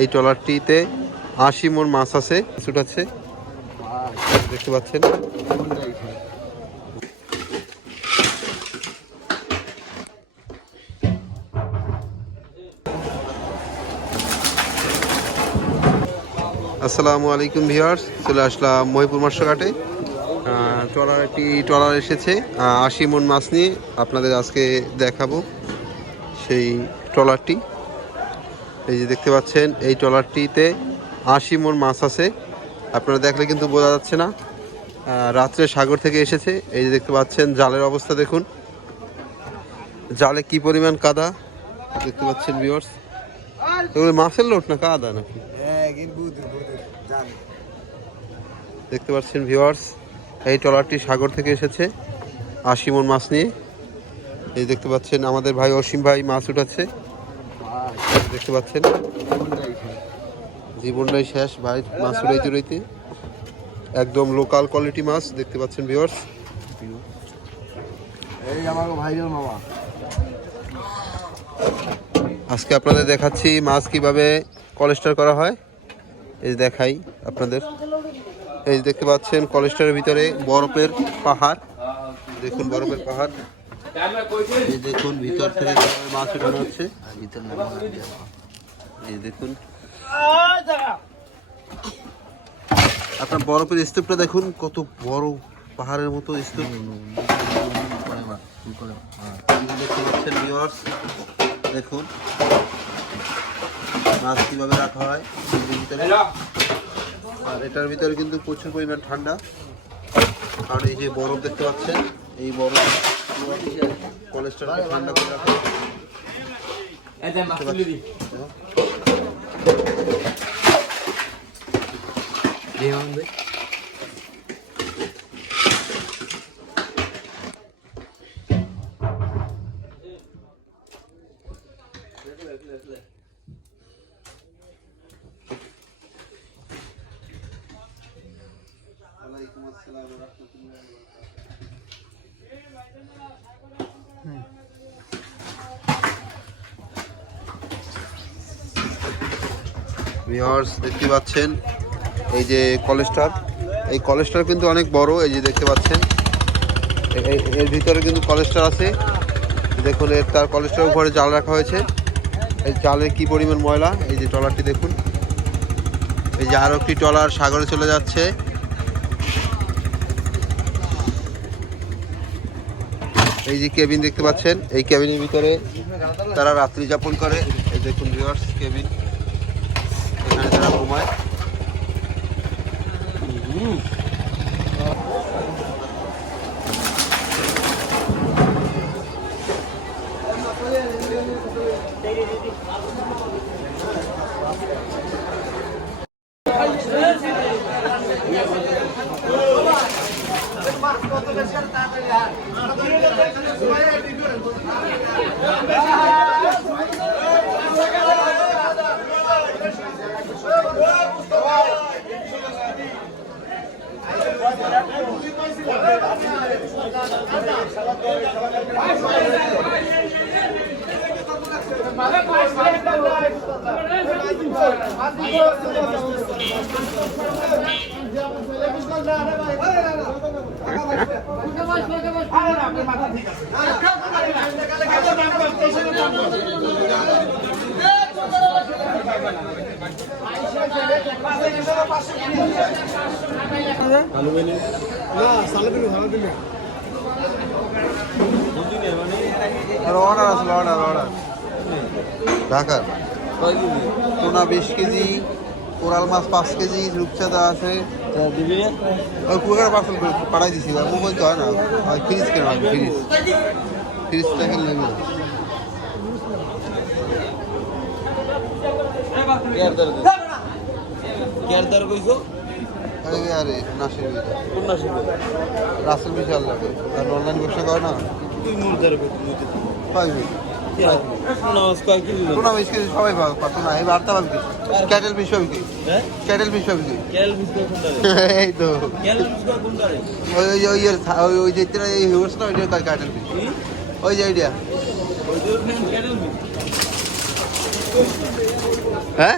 এই ট্রলারটিতে আশি মন মাছ আছে ছুটাচ্ছে দেখতে পাচ্ছেন? আসসালামু আলাইকুম ভিউয়ার্স চলে আসলাম মহিপুর মৎস্যঘাটে আহ, ট্রলার এসেছে আশি মন মাছ নিয়ে আপনাদের আজকে দেখাবো সেই ট্রলারটি। এই যে দেখতে পাচ্ছেন এই ট্রলারটিতে আশি মন মাছ আছে। আপনারা দেখলে কিন্তু বোঝা যাচ্ছে না। রাত্রে সাগর থেকে এসেছে। এই যে দেখতে পাচ্ছেন জালের অবস্থা দেখুন। জালে কি পরিমাণ কাদা দেখতে পাচ্ছেন ভিউয়ার্স এগুলো মাছের লোট না কাদা নাকি? দেখতে পাচ্ছেন ভিউয়ার্স এই ট্রলারটি সাগর থেকে এসেছে। আশি মন মাছ নিয়ে। এই দেখতে পাচ্ছেন আমাদের ভাই অসীম ভাই মাছ উঠাচ্ছে। দেখতে পাচ্ছেন। জীবনটাই শেষ, ভাই মাছ উড়াইতে উড়াইতে একদম লোকাল কোয়ালিটি মাছ, দেখতে পাচ্ছেন ভিউয়ার্স আজকে আপনাদের দেখাচ্ছি মাছ কীভাবে কলেস্টার করা হয়। এই দেখাই আপনাদের। এই দেখতে পাচ্ছেন কলেস্টারের ভিতরে বরফের পাহাড়। দেখুন বরফের পাহাড়। এই দেখুন, ভিতর থেকে মাছ উঠানো হচ্ছে, ভিতর এই দেখুন। আপনার বরফের স্তূপটা দেখুন, কত বড় পাহাড়ের মতো স্তূপ। দেখতে পাচ্ছেন দেখুন, মাছ কীভাবে রাখা হয় ভিতরে। আর এটার ভিতরে কিন্তু প্রচুর পরিমাণ ঠান্ডা। কারণ এই যে বরফ দেখতে পাচ্ছেন, এই বরফ কোলেস্ট্রল ঠান্ডা করে রাখা হয়। ওয়ালাইকুম আসসালাম ওয়া রাহমাতুল্লাহি ওয়া বারাকাতুহু। ভিউয়ার্স দেখতে পাচ্ছেন, এই যে কলেস্টার এই কলেস্টার কিন্তু অনেক বড়, এই যে দেখতে পাচ্ছেন। এর ভিতরে কিন্তু কলেস্টার আছে। দেখুন, এর তার কলেস্টার উপরে জাল রাখা হয়েছে। এই জালে কি পরিমাণ ময়লা? এই যে ট্রলারটি দেখুন। এই যে আরও একটি ট্রলার সাগরে চলে যাচ্ছে। এই যে কেবিন দেখতে পাচ্ছেন, এই কেবিনের ভিতরে তারা রাত্রি যাপন করে। এই দেখুন ভিউয়ার্স কেবিন। এখানে তারা ঘুমায়। Hadi bakalım. অর্ডার আসলে অর্ডার অর্ডার ঢাকার। পোনা বিশ কেজি কোরাল মাছ পাঁচ কেজি রূপচাঁদা আছে। ওই কুয়াকাটা পার্সেল পাঠাই দিছি আর মোবাইল তো হয় না হয় ফ্রিজ কেন ফ্রিজ ফ্রিজটা কেন নেবে রাসেল বিশাল লাগে আর অনলাইন ব্যবসা করে না পাইবে টুনা কেজি সবাই পাতো না। এই বার্তা কি? ক্যাটেল পাবি কি? ক্যাটেল পাবি কি? এই তো। ওই ওই ওই ওই ওই যে এই হিউস না ওইটা তার ক্যাটেল ওই যে আইডিয়া হ্যাঁ?